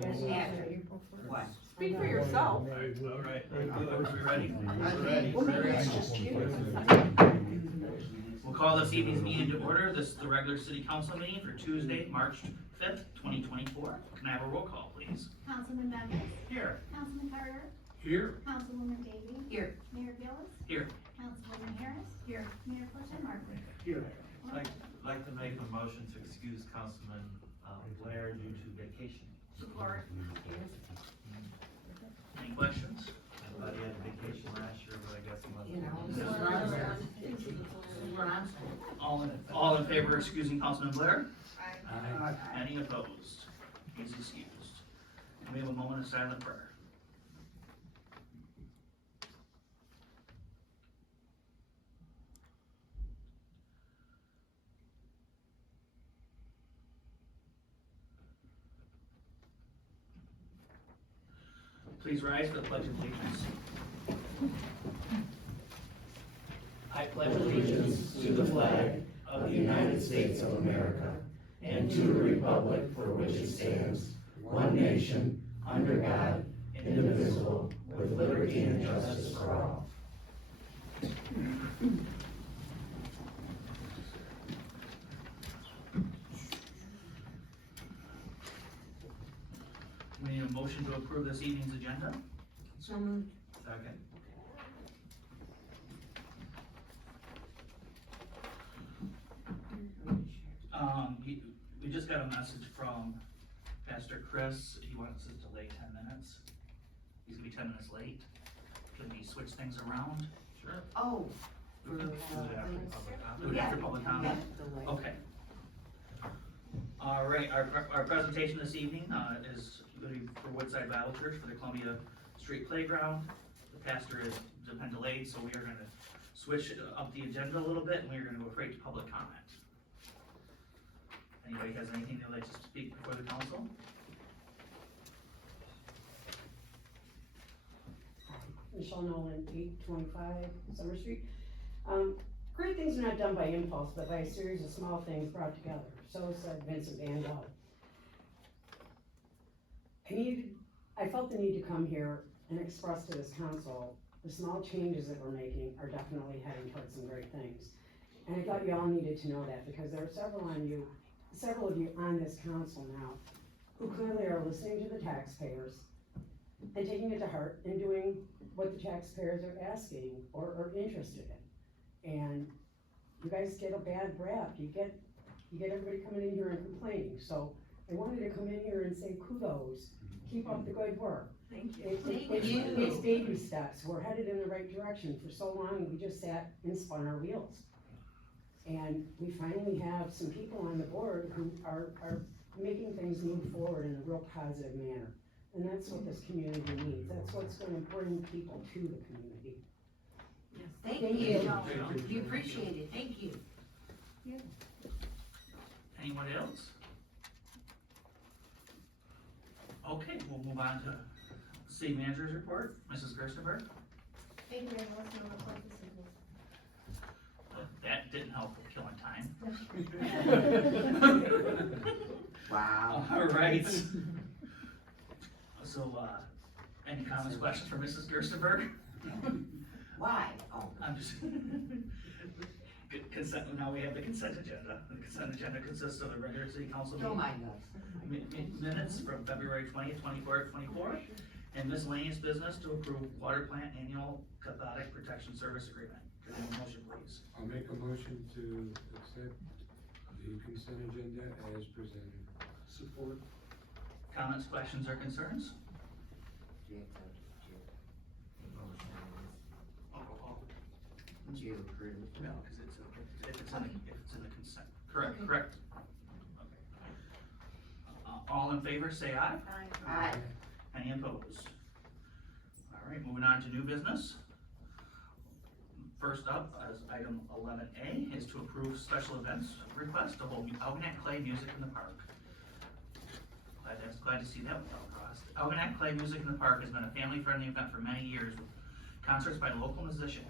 What? Speak for yourself. All right, very good. Are we ready? Well, maybe it's just you. We'll call this evening's meeting to order. This is the regular city council meeting for Tuesday, March 5th, 2024. Can I have a roll call, please? Councilman Bennett, Here. Councilman Carter, Here. Councilwoman Davy, Here. Mayor Gillis, Here. Councilwoman Harris, here, Mayor Pro Tem Martin. Here. I'd like to make a motion to excuse Councilman Blair due to vacation. Support. Any questions? Everybody had a vacation last year, but I guess he You know, wasn't. All in favor of excusing Councilman Blair? Aye. Any opposed? He's excused. And we have a moment of silent prayer. Please rise for the pledge of allegiance. I pledge allegiance to the flag of the United States of America and to the republic for which it stands, one nation, under God, indivisible, with liberty and justice for all. We need a motion to approve this evening's agenda. So moved. Second. We just got a message from Pastor Chris. He wants us to delay 10 minutes. He's gonna be 10 minutes late. Can we switch things around? Sure. Oh. We can do it after public Do it comment. after public comment? Okay. All right, our presentation this evening is going to be for Woodside Bible Church for the Columbia Street Playground. The pastor has been delayed, so we are going to switch up the agenda a little bit, and we are going to go straight to public comment. Anybody has anything they'd like to speak before the council? Michelle Nolan, 825 Summer Street. Great things are not done by impulse, but by a series of small things brought together. So said Vincent Van Gogh. I felt the need to come here and express to this council the small changes that we're making are definitely heading towards some great things. And I thought you all needed to know that because there are several of you on this council now who clearly are listening to the taxpayers and taking it to heart and doing what the taxpayers are asking or are interested in. And you guys get a bad rap. You get everybody coming in here and complaining. So I wanted to come in here and say kudos. Keep up the good work. Thank you. It's baby steps. We're headed in the right direction. For so long, we just sat and spun our wheels. And we finally have some people on the board who are making things move forward in a real positive manner. And that's what this community needs. That's what's gonna bring people to the community. Thank Thank you. you. We appreciate it. Thank you. Anyone else? Okay, we'll move on to city manager's report. Mrs. Gerstenberg? Thank you very much, no report this That didn't help with killing time. evening. Wow. All right. So, any comments, questions for Mrs. Gerstenberg? Why? Oh. I'm just, consent, now we have the consent agenda. The consent agenda consists of the regular city council Don't meeting mind us. minutes from February 20th, 24, and miscellaneous business to approve water plant annual cathodic protection service agreement. Can I have a motion, please? I'll make a motion to accept the consent agenda as presented. Support. Comments, questions, or concerns? Do you approve? No, because if it's in the consent. Correct. Okay. All in favor, say aye. Aye. Any opposed? All right, moving on to new business. First up, as item 11A, is to approve special events request to hold Algonac Clay Music in the Park. Glad to see that one crossed. Algonac Clay Music in the Park has been a family-friendly event for many years, with concerts by local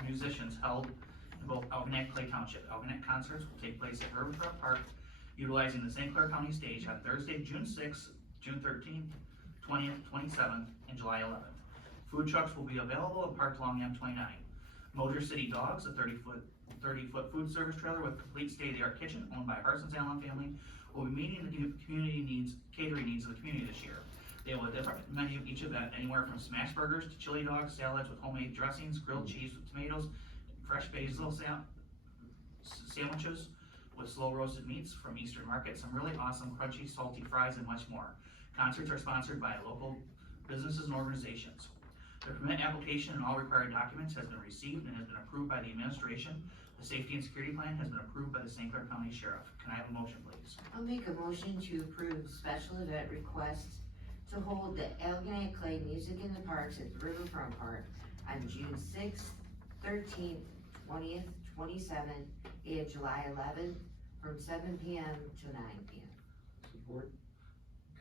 musicians held in both Algonac Clay Township. Algonac concerts will take place at Riverfront Park, utilizing the St. Clair County stage on Thursday, June 6th, June 13th, 20th, 27th, and July 11th. Food trucks will be available and parked along M29. Motor City Dogs, a 30-foot food service trailer with complete state-of-the-art kitchen owned by Harson's Allen family, will be meeting the catering needs of the community this year. They will have a different menu each event, anywhere from smash burgers to chili dogs, salads with homemade dressings, grilled cheese with tomatoes, fresh basil sandwiches with slow roasted meats from Eastern Market, some really awesome crunchy, salty fries, and much more. Concerts are sponsored by local businesses and organizations. The permit application and all required documents has been received and has been approved by the administration. The safety and security plan has been approved by the St. Clair County Sheriff. Can I have a motion, please? I'll make a motion to approve special event requests to hold the Algonac Clay Music in the Parks at the Riverfront Park on June 6th, 13th, 20th, 27th, and July 11th from 7 p.m. to 9 p.m. Support.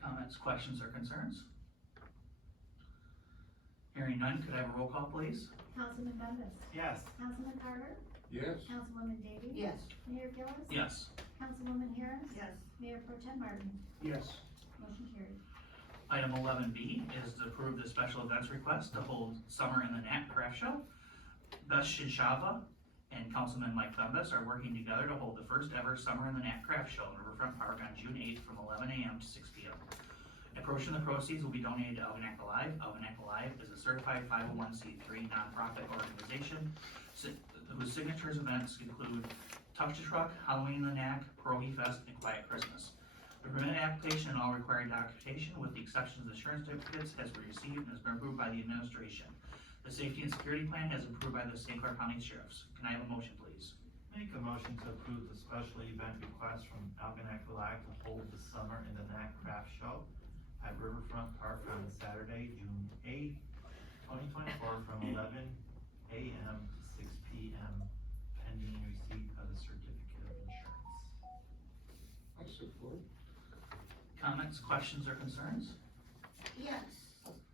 Comments, questions, or concerns? Hearing none, could I have a roll call, please? Councilman Bembas. Yes. Councilman Carter. Yes. Councilwoman Davies. Yes. Mayor Gillis. Yes. Councilwoman Harris. Yes. Mayor Pro Tem Martin. Yes. Motion carried. Item 11B is to approve the special events request to hold Summer in the Knack Craft Show. Beth Shinshava and Councilman Mike Bembas are working together to hold the first ever Summer in the Knack Craft Show in Riverfront Park on June 8th from 11 a.m. to 6 p.m. A portion of the proceeds will be donated to Algonac Alive. Algonac Alive is a certified 501c3 nonprofit organization whose signatures events include Touch the Truck, Halloween in the Knack, Pierogi Fest, and Quiet Christmas. The permit application and all required documentation, with the exception of the insurance certificates, has been received and has been approved by the administration. The safety and security plan has been approved by the St. Clair County Sheriffs. Can I have a motion, please? Make a motion to approve the special event request from Algonac Alive to hold the Summer in the Knack Craft Show at Riverfront Park on Saturday, June 8th, 2024, from 11 a.m. to 6 p.m. pending receipt of the certificate of insurance. I support. Comments, questions, or concerns? Yes.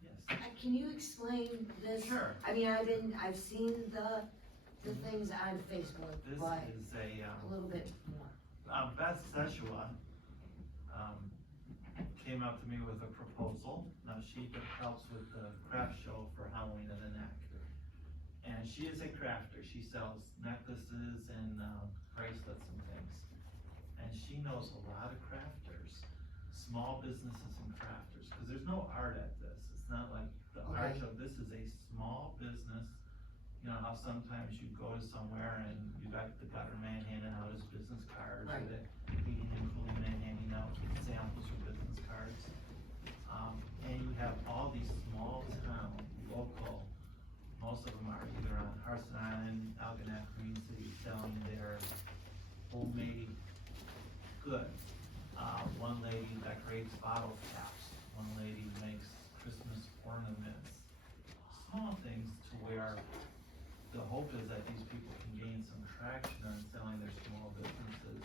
Yes. Can you explain this? Sure. I mean, I've seen the things on Facebook, This but is a little bit more. Beth Seshua, came up to me with a proposal. Now, she helps with the craft show for Halloween in the Knack. And she is a crafter. She sells necklaces and bracelets and things. And she knows a lot of crafters, small businesses and crafters, because there's no art at this. It's not like the art Okay. show. This is a small business. You know how sometimes you go to somewhere and you got the gutter man handing out his business cards, or Right. the heating and cooling man handing out samples or business cards. And you have all these small town, local, most of them are either on Harson Island, Algonac, Green City, selling their homemade goods. One lady decorates bottle caps, one lady makes Christmas ornaments, small things to where the hope is that these people can gain some traction on selling their small businesses.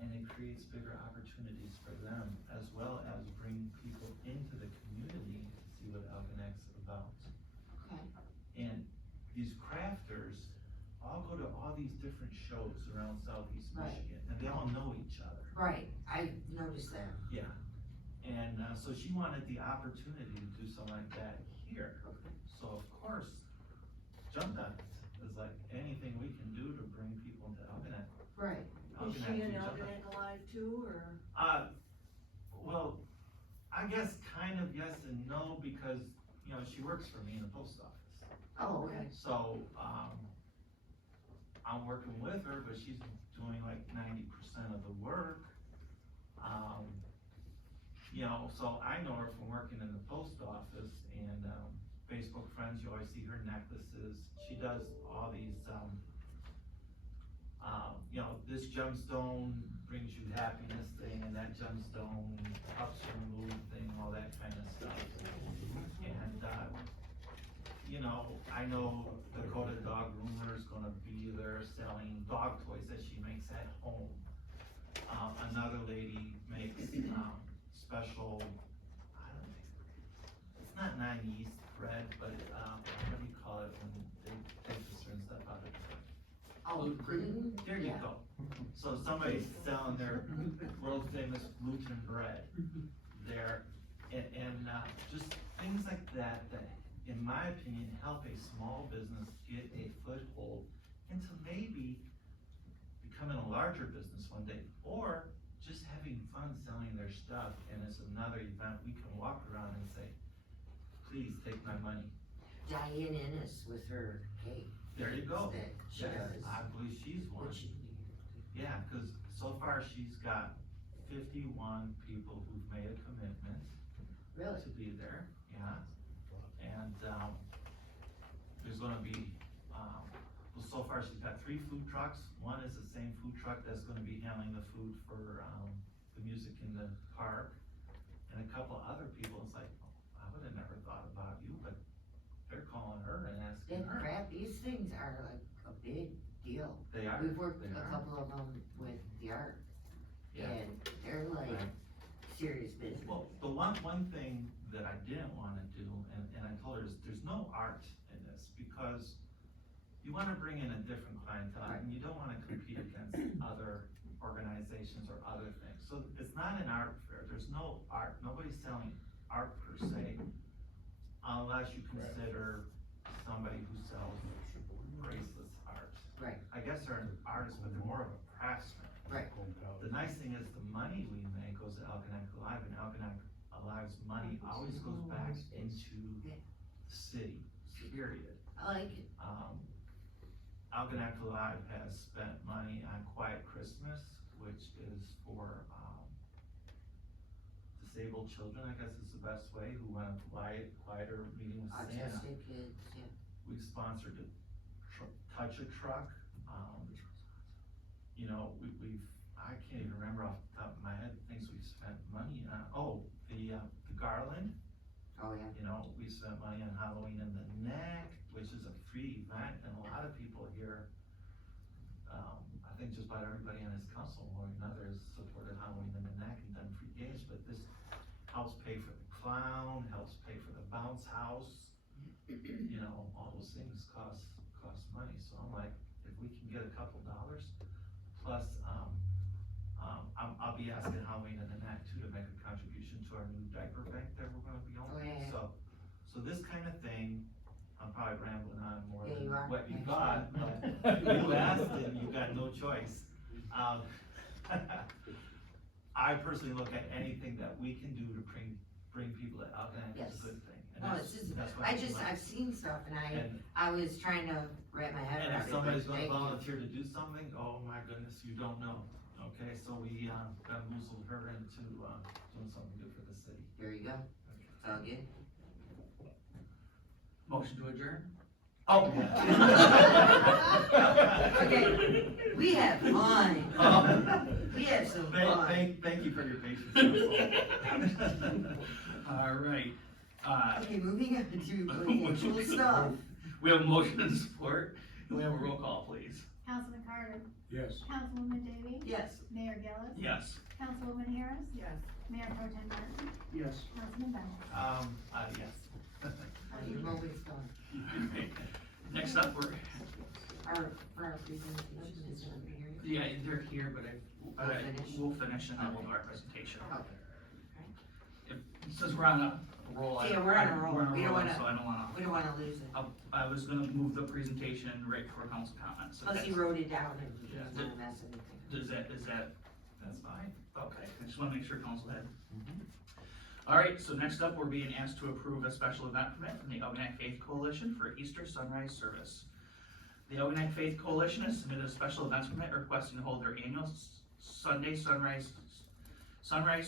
And it creates bigger opportunities for them, as well as bring people into the community to see what Algonac's about. Okay. And these crafters all go to all these different shows around Southeast Right. Michigan, and they all know each other. Right, I noticed that. Yeah. And, so she wanted the opportunity to do something like that here. So of course, jumped on it. It's like anything we can do to bring people into Algonac. Right. Is she Algonac, an we jump on. Algonac Alive too, or? Well, I guess kind of yes and no, because, you know, she works for me in the post office. Oh, okay. So, I'm working with her, but she's doing like 90% of the work. You know, so I know her from working in the post office, and, Facebook friends, you always see her necklaces. She does all these, you know, this gemstone brings you happiness thing, and that gemstone helps your mood thing, all that kind of stuff. And, you know, I know Dakota Dog Groomer is gonna be there selling dog toys that she makes at home. Another lady makes, special, I don't know, it's not 9 yeast bread, but, what do you call it when they take a certain stuff out of it? Oh, gluten? There you Yeah. go. So somebody's selling their world famous gluten bread there, And, just things like that, in my opinion, help a small business get a foothold into maybe becoming a larger business one day, or just having fun selling their stuff, and it's another event we can walk around and say, please take my money. Diane Ennis with her cake. There you go. That she Yes, does. I believe she's one. Which- Yeah, cause so far she's got 51 people who've made a commitment Really? to be there, yeah. And, there's gonna be, well, so far she's got 3 food trucks. One is the same food truck that's gonna be handling the food for, the music in the park. And a couple other people, it's like, I would've never thought about you, but they're calling her and asking That her. crap, these things are like a big deal. They are, We've worked they a are. couple of them with the art, Yeah. and they're like Right. serious business. Well, the one thing that I didn't wanna do, and I told her, is there's no art in this, because you wanna bring in a different clientele, and you don't wanna compete against other organizations or other things. So it's not an art fair, there's no art, nobody's selling art per se, unless you consider somebody who sells bracelets art. Right. I guess they're an artist, but they're more of a craftsman. Right. The nice thing is the money we make goes to Algonac Alive, and Algonac Alive's money always goes back into the city, period. I like it. Algonac Alive has spent money on Quiet Christmas, which is for, disabled children, I guess is the best way, who want a quieter meeting with Santa. Autistic kids, yeah. We've sponsored a Touch a Truck, you know, I can't even remember off the top of my head, things we've spent money on, the Garland, Oh, yeah. you know, we spent money on Halloween in the Neck, which is a free event, and a lot of people here, I think just about everybody on this council, one or another, has supported Halloween in the Neck and done free games, but this helps pay for the clown, helps pay for the bounce house, you know, all those things cost money, so I'm like, if we can get a couple dollars, plus, I'll be asking Halloween and the Knack too to make a contribution to our new diaper bank that we're gonna be opening, yeah. so this kind of thing, I'm probably rambling on more Yeah, than you are. what you thought, but you asked and you got no choice. I personally look at anything that we can do to bring people to Algonac Yes. is a good thing. And No, that's- it's just, that's what I do just, like. I've seen stuff and And, I was trying to wrap my head and around if it. somebody's but gonna thank you. volunteer to do something, oh my goodness, you don't know. Okay, so we, bamboozled her into, doing something good for the city. There you go. It's all good. Motion to adjourn? Oh. Okay, we have fun. We have some fun. Thank you for your patience. All right, Okay, moving on to cool stuff. we have a motion and support, and we have a roll call, please. Councilman Carter, Yes. Councilwoman Davy, Yes. Mayor Gillis, Yes. Councilwoman Harris, Yes. Mayor Pro Tem Martin, Yes. Councilman Bennett. Yes. Your moment's done. Next up, we're, For our presentation, is it over here? yeah, they're here, but We'll finish. we'll finish and then we'll do our presentation. Okay. Since we're on a roll. Yeah, we're on a roll. We don't wanna- So I don't wanna, We don't wanna lose it. I was gonna move the presentation right for council comments. so Plus he that's- wrote it down and he Yeah. doesn't wanna mess anything. Is that, That's fine. okay, I just wanna make sure council had. All right, so next up, we're being asked to approve a special event permit from the Algonac Faith Coalition for Easter Sunrise Service. The Algonac Faith Coalition has submitted a special events permit requesting to hold their annual Sunday sunrise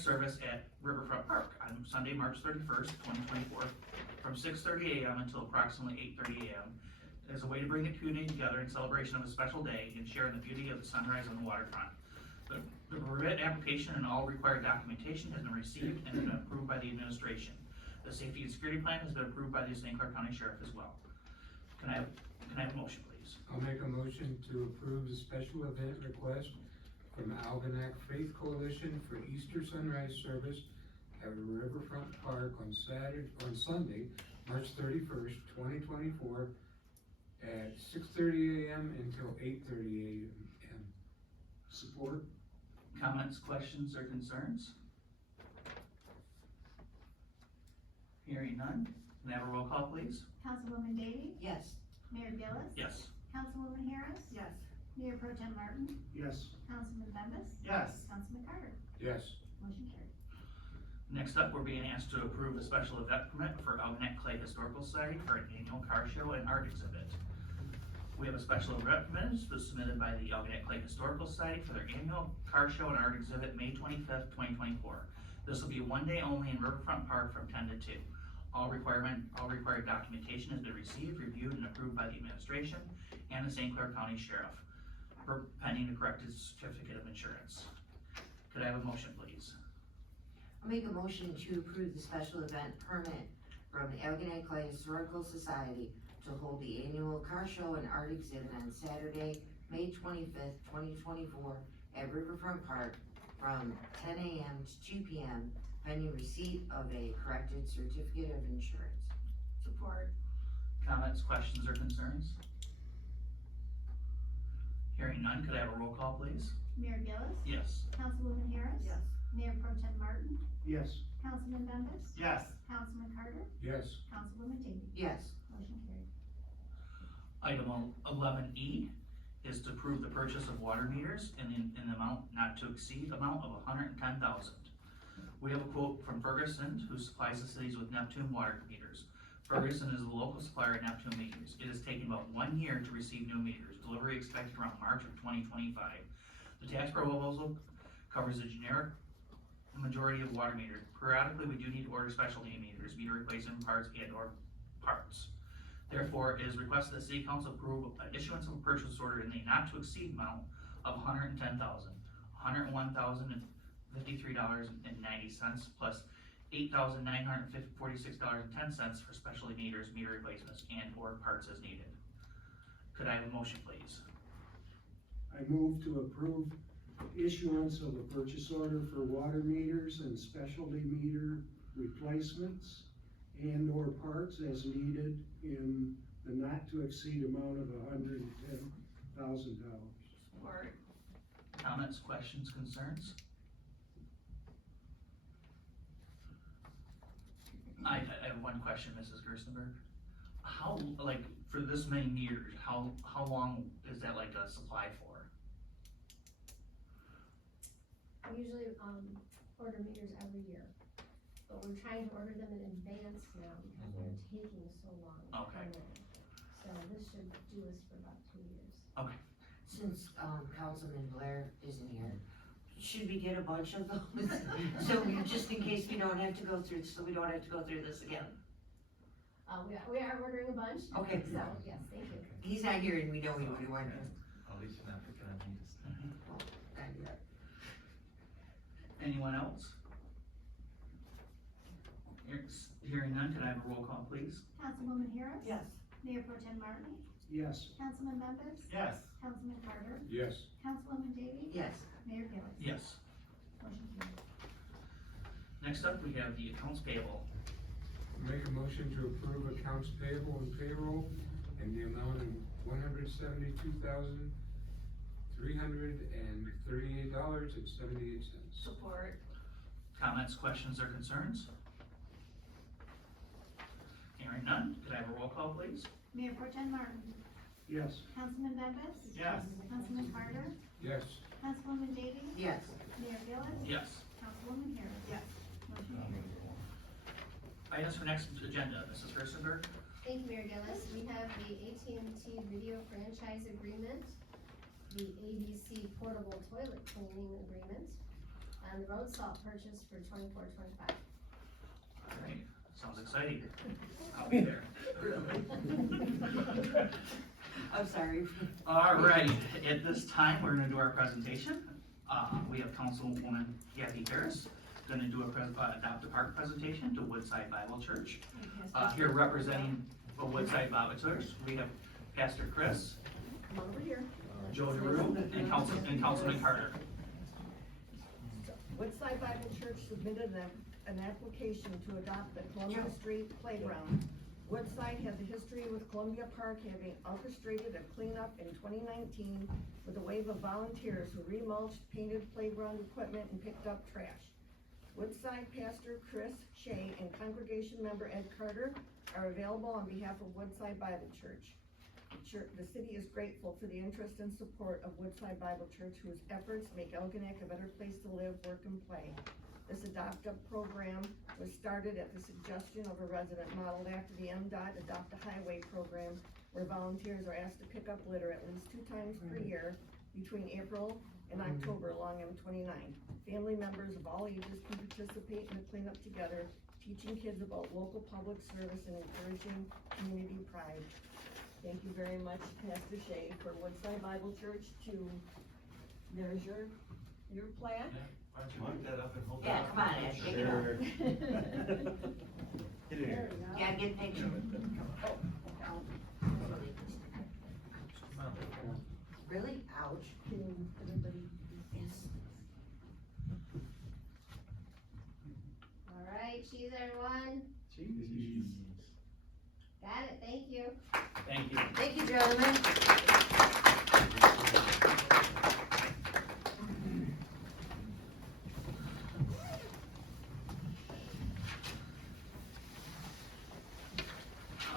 service at Riverfront Park on Sunday, March 31st, 2024, from 6:30 a.m. until approximately 8:30 a.m. as a way to bring the community together in celebration of a special day and sharing the beauty of the sunrise on the waterfront. The permit application and all required documentation has been received and has been approved by the administration. The safety and security plan has been approved by the St. Clair County Sheriff as well. Can I have a motion, please? I'll make a motion to approve the special event request from Algonac Faith Coalition for Easter Sunrise Service at Riverfront Park on Sunday, March 31st, 2024, at 6:30 a.m. until 8:30 a.m. Support? Comments, questions, or concerns? Hearing none, can I have a roll call, please? Councilwoman Davies, Yes. Mayor Gillis, Yes. Councilwoman Harris, Yes. Mayor Pro Tem Martin, Yes. Councilman Bembas, Yes. Councilman Carter, Yes. motion carried. Next up, we're being asked to approve a special event permit for Algonac Clay Historical Society for an annual car show and art exhibit. We have a special event permit that was submitted by the Algonac Clay Historical Society for their annual car show and art exhibit, May 25th, 2024. This will be one day only in Riverfront Park from 10 to 2. All required documentation has been received, reviewed, and approved by the administration and the St. Clair County Sheriff, pending the corrected certificate of insurance. Could I have a motion, please? I'll make a motion to approve the special event permit from the Algonac Clay Historical Society to hold the annual car show and art exhibit on Saturday, May 25th, 2024 at Riverfront Park from 10 a.m. to 2 p.m. pending receipt of a corrected certificate of insurance. Support. Comments, questions, or concerns? Hearing none, could I have a roll call, please? Mayor Gillis, Yes. Councilwoman Harris, Yes. Mayor Pro Tem Martin, Yes. Councilman Bembas, Yes. Councilman Carter, Yes. Councilwoman Davies, Yes. motion carried. Item 11E is to approve the purchase of water meters in the amount not to exceed amount of $110,000. We have a quote from Ferguson, who supplies the cities with Neptune water meters. Ferguson is a local supplier of Neptune meters. It has taken about 1 year to receive new meters. Delivery expected around March of 2025. The tax proposal covers the generic majority of water meters. Periodically, we do need to order specialty meters, meter replacement parts and/or parts. Therefore, it is requested that City Council approve issuance of a purchase order in the not to exceed amount of $110,000, $101,053.90 plus $8,946.10 for specialty meters, meter replacements, and/or parts as needed. Could I have a motion, please? I move to approve issuance of a purchase order for water meters and specialty meter replacements and/or parts as needed in the not to exceed amount of $110,000. Support. Comments, questions, concerns? I have one question, Mrs. Gerstenberg. How, like, for this many meters, how long is that like a supply for? We usually, order meters every year, but we're trying to order them in advance now because they're taking so long to come Okay. in. So this should do us for about 2 years. Since, Councilman Blair isn't here, should we get a bunch of those? So we, just in case we don't have to go through, so we don't have to go through this again. We are ordering a bunch. Okay. So, yes, thank you. He's not here and we know we want to. At least you're not picking on me this time. Anyone else? Hearing none, can I have a roll call, please? Councilwoman Harris, Yes. Mayor Pro Tem Martin, Yes. Councilman Bembas, Yes. Councilman Carter, Yes. Councilwoman Davies, Yes. Mayor Gillis, Yes. motion carried. Next up, we have the accounts payable. Make a motion to approve accounts payable and payroll in the amount of $172,338.78. Support. Comments, questions, or concerns? Hearing none, could I have a roll call, please? Mayor Pro Tem Martin, Yes. Councilman Bembas, Yes. Councilman Carter, Yes. Councilwoman Davies, Yes. Mayor Gillis, Yes. Councilwoman Harris, Yes. motion carried. Items for next agenda, Mrs. Gerstenberg? Thank you, Mayor Gillis. We have the AT&T video franchise agreement, the ABC portable toilet cleaning agreement, and the road salt purchase for 24-25. All right, sounds exciting. I'll be there. I'm sorry. All right, at this time, we're gonna do our presentation. We have Councilwoman Kathy Harris, gonna do adopt a park presentation to Woodside Bible Church. Here representing Woodside Bible Church, we have Pastor Chris, Come on over here. Joe DeRue, and Councilman Carter. Woodside Bible Church submitted an application to adopt the Columbia Street Playground. Woodside had the history with Columbia Park having orchestrated a cleanup in 2019 with a wave of volunteers who remulched, painted playground equipment, and picked up trash. Woodside Pastor Chris Shea and congregation member Ed Carter are available on behalf of Woodside Bible Church. The city is grateful for the interest and support of Woodside Bible Church, whose efforts make Algonac a better place to live, work, and play. This Adopt Up program was started at the suggestion of a resident modeled after the MDOT Adopt a Highway program, where volunteers are asked to pick up litter at least 2 times per year between April and October along M29. Family members of all ages can participate in the cleanup together, teaching kids about local public service and encouraging community pride. Thank you very much, Pastor Shea, for Woodside Bible Church there's your plaque. Why don't you look that up and hold that Yeah, up? come on, Ed, take it Sure. Get in There here. we go. Yeah, get a picture. Come on. Really? Ouch. Can everybody? Yes. Alright, cheese everyone, Jeez. got it, thank you. Thank you. Thank you, gentlemen.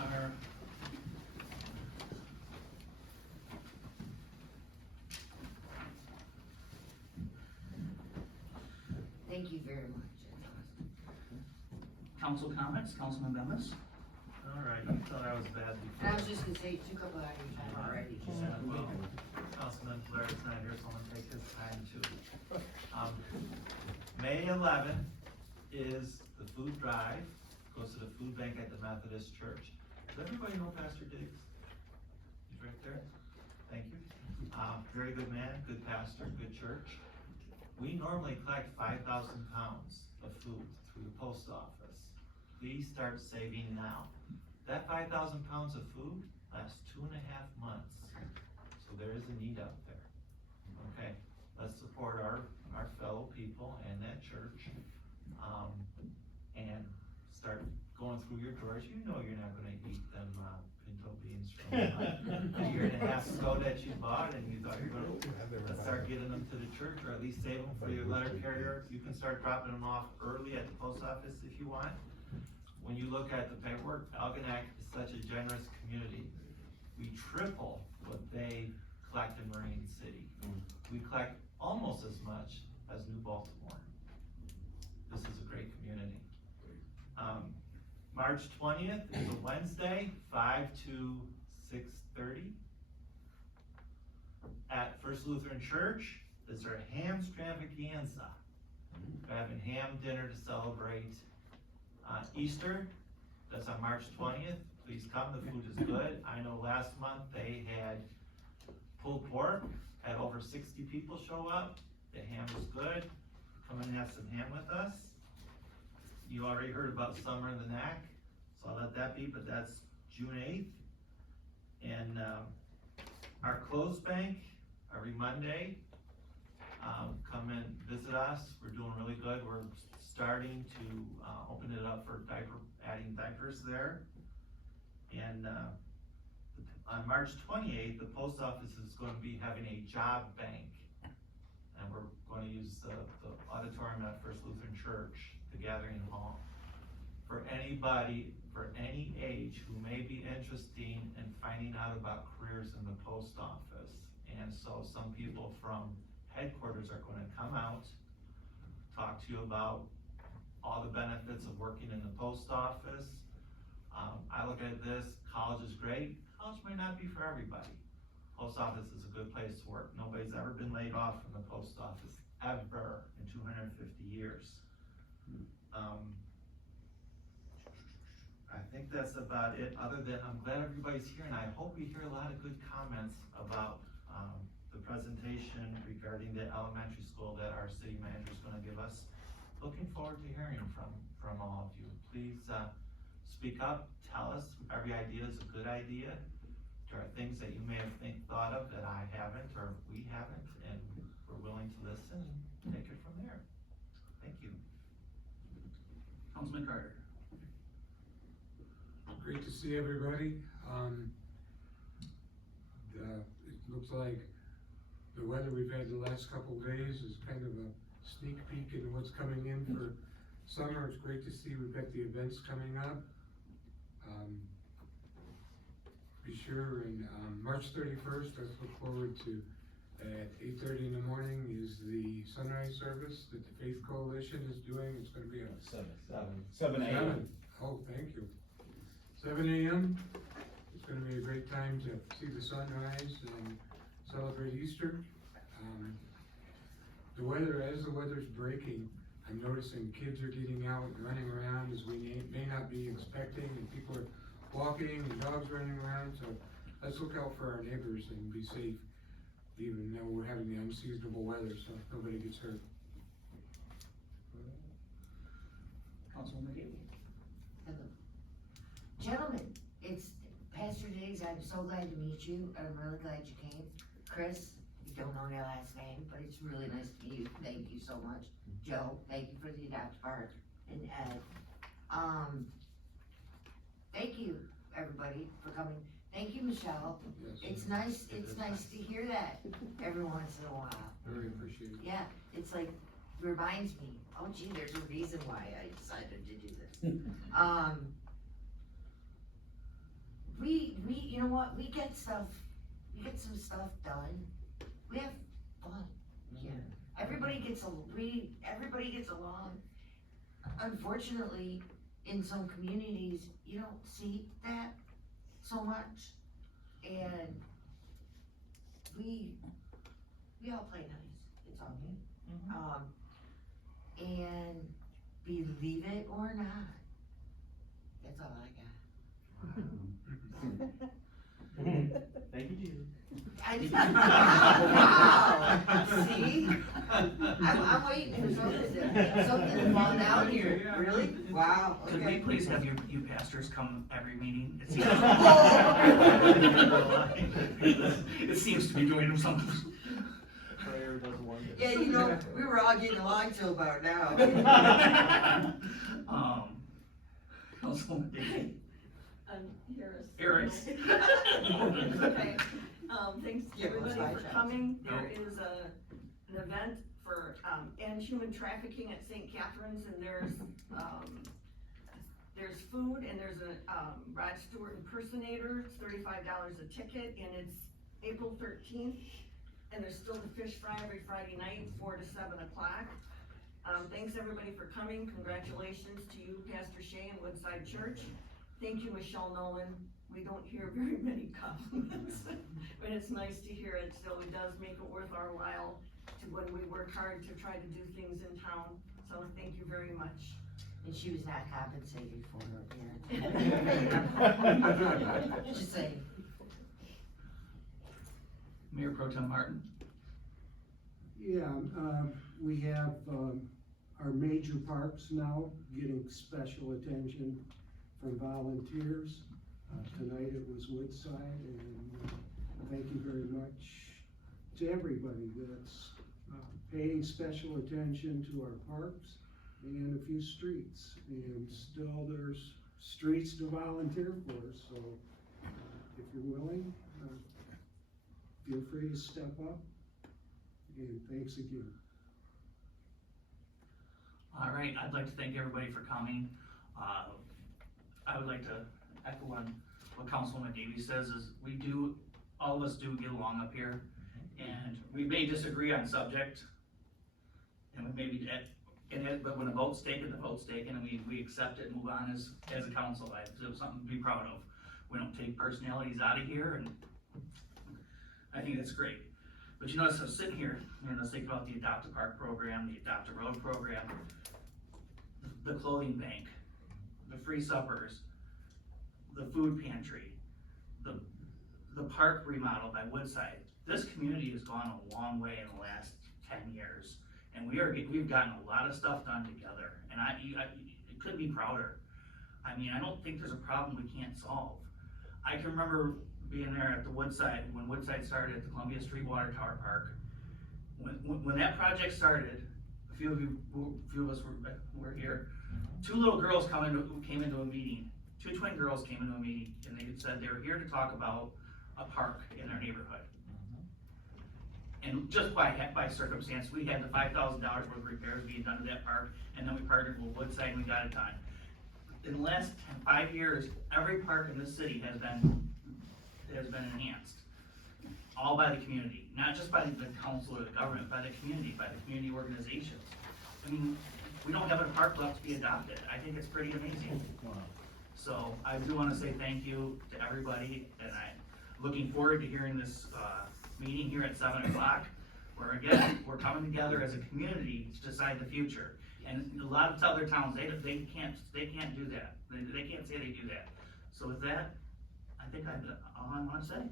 Our Thank you very much. council comments, Councilman Bemis? All right, you thought I was bad before. And I was just gonna say, you took up a lot of your time already. Yeah, well, Councilman Blair's not here, so I'm gonna take his time too. May 11th is the food drive, goes to the food bank at the Methodist Church. Does everybody know Pastor Diggs? He's right there, thank you. Very good man, good pastor, good church. We normally collect 5,000 pounds of food through the post office. Please start saving now. That 5,000 pounds of food lasts 2.5 months. So there is a need out there. Okay, let's support our fellow people and that church. And start going through your drawers. You know you're not gonna eat them pinto beans from a year and a half ago that you bought and you thought you were gonna, let's start getting them to the church, or at least save them for your letter carrier. You can start dropping them off early at the post office if you want. When you look at the paperwork, Algonac is such a generous community. We triple what they collect in Marine City. We collect almost as much as New Baltimore. This is a great community. March 20th is a Wednesday, 5 to 6:30. At First Lutheran Church, is their ham stravaganza. We're having ham dinner to celebrate Easter. That's on March 20th. Please come, the food is good. I know last month they had pulled pork, had over 60 people show up. The ham was good. Come and have some ham with us. You already heard about Summer in the Knack, so I'll let that be, but that's June 8th. And our clothes bank, every Monday, come and visit us. We're doing really good. We're starting to open it up for adding diapers there. And on March 28th, the post office is going to be having a job bank. And we're going to use the auditorium at First Lutheran Church, the gathering hall. For anybody, for any age who may be interested in finding out about careers in the post office. And so some people from headquarters are going to come out, talk to you about all the benefits of working in the post office. I look at this, college is great. College might not be for everybody. Post office is a good place to work. Nobody's ever been laid off from the post office, ever, in 250 years. I think that's about it, other than I'm glad everybody's here, and I hope we hear a lot of good comments about the presentation regarding the elementary school that our city manager is gonna give us. Looking forward to hearing from all of you. Please speak up, tell us every idea is a good idea. There are things that you may have thought of that I haven't, or we haven't, and we're willing to listen and take it from there. Thank you. Councilman Carter? Great to see everybody. It looks like the weather we've had the last couple of days is kind of a sneak peek into what's coming in for summer, it's great to see we've got the events coming up. Be sure, and, March 31st, let's look forward to, at 8:30 in the morning is the sunrise service that the Faith Coalition is doing. It's gonna be a 7 a.m. Oh, thank you. 7 a.m. It's gonna be a great time to see the sunrise and celebrate Easter. As the weather's breaking, I'm noticing kids are getting out and running around as we may not be expecting, and people are walking and dogs running around, so let's look out for our neighbors and be safe, even though we're having the unseasonable weather, so nobody gets hurt. Councilwoman Gailey. Hello. Gentlemen, it's Pastor Diggs, I'm so glad to meet you, I'm really glad you came. Chris, you don't know your last name, but it's really nice to meet you, thank you so much. Joe, thank you for the adopt part, and Ed. Thank you, everybody, for coming. Thank you, Michelle. Yes, It's nice to hear that every once in a while. very appreciated. Yeah, it's like, reminds me, oh gee, there's a reason why I decided to do this. You know what, we get some stuff done, we have fun here. Everybody gets along. Unfortunately, in some communities, you don't see that so much, and we all play nice, it's all good. And believe it or not, that's all I got. Thank you, Jesus. Wow, see? I'm waiting for something to fall down here, really? Wow, Could we okay. please have you pastors come every meeting? It seems to be doing something. Prayer does wonders. Yeah, you know, we were all getting along till about now. Councilwoman Daly. Harris. Okay, thanks Yeah, everybody let's for try coming. No. There is an event for, end human trafficking at St. Catherine's, and there's food, and there's a, Rod Stewart impersonator, it's $35 a ticket, and it's April 13th, and there's still the fish fry every Friday night, 4 to 7 o'clock. Thanks everybody for coming, congratulations to you, Pastor Shea and Woodside Church. Thank you, Michelle Nolan. We don't hear very many compliments, but it's nice to hear it, so it does make it worth our while to, when we work hard to try to do things in town, so thank you very much. And she was not compensated for her appearance. Just saying. Mayor Pro Tem Martin. Yeah, we have, our major parks now getting special attention from volunteers. Tonight it was Woodside, and thank you very much to everybody that's paying special attention to our parks and a few streets. And still there's streets to volunteer for, so if you're willing, feel free to step up, and thanks again. All right, I'd like to thank everybody for coming. I would like to echo on what Councilwoman Davies says, is all of us do get along up here, and we may disagree on subject, and we maybe, but when a vote's taken, the vote's taken, and we accept it and move on as a council. It's something to be proud of. We don't take personalities out of here, and I think that's great. But you know, as I was sitting here, and I was thinking about the Adopt a Park program, the Adopt a Road program, the clothing bank, the free suppers, the food pantry, the park remodel by Woodside. This community has gone a long way in the last 10 years, and we've gotten a lot of stuff done together, and I couldn't be prouder. I mean, I don't think there's a problem we can't solve. I can remember being there at the Woodside, when Woodside started at the Columbia Street Water Tower Park. When that project started, a few of us were here. Two little girls came into a meeting. Two twin girls came into a meeting, and they said they were here to talk about a park in their neighborhood. And just by circumstance, we had the $5,000 worth of repairs being done to that park, and then we partnered with Woodside and we got it done. In the last 5 years, every park in this city has been enhanced. All by the community, not just by the council or the government, by the community organizations. I mean, we don't have a park left to be adopted. I think it's pretty amazing. So I do wanna say thank you to everybody, and I'm looking forward to hearing this, meeting here at 7 o'clock, where again, we're coming together as a community to decide the future. And a lot of other towns, they can't do that. They can't say they do that. So with that, I think I've done all I wanna say.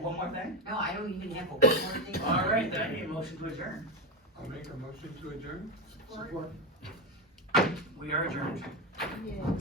One more thing? No, I don't even have one more thing. All right, then I need a motion to adjourn. I'll make a motion to adjourn. Support. We are adjourned. Yeah.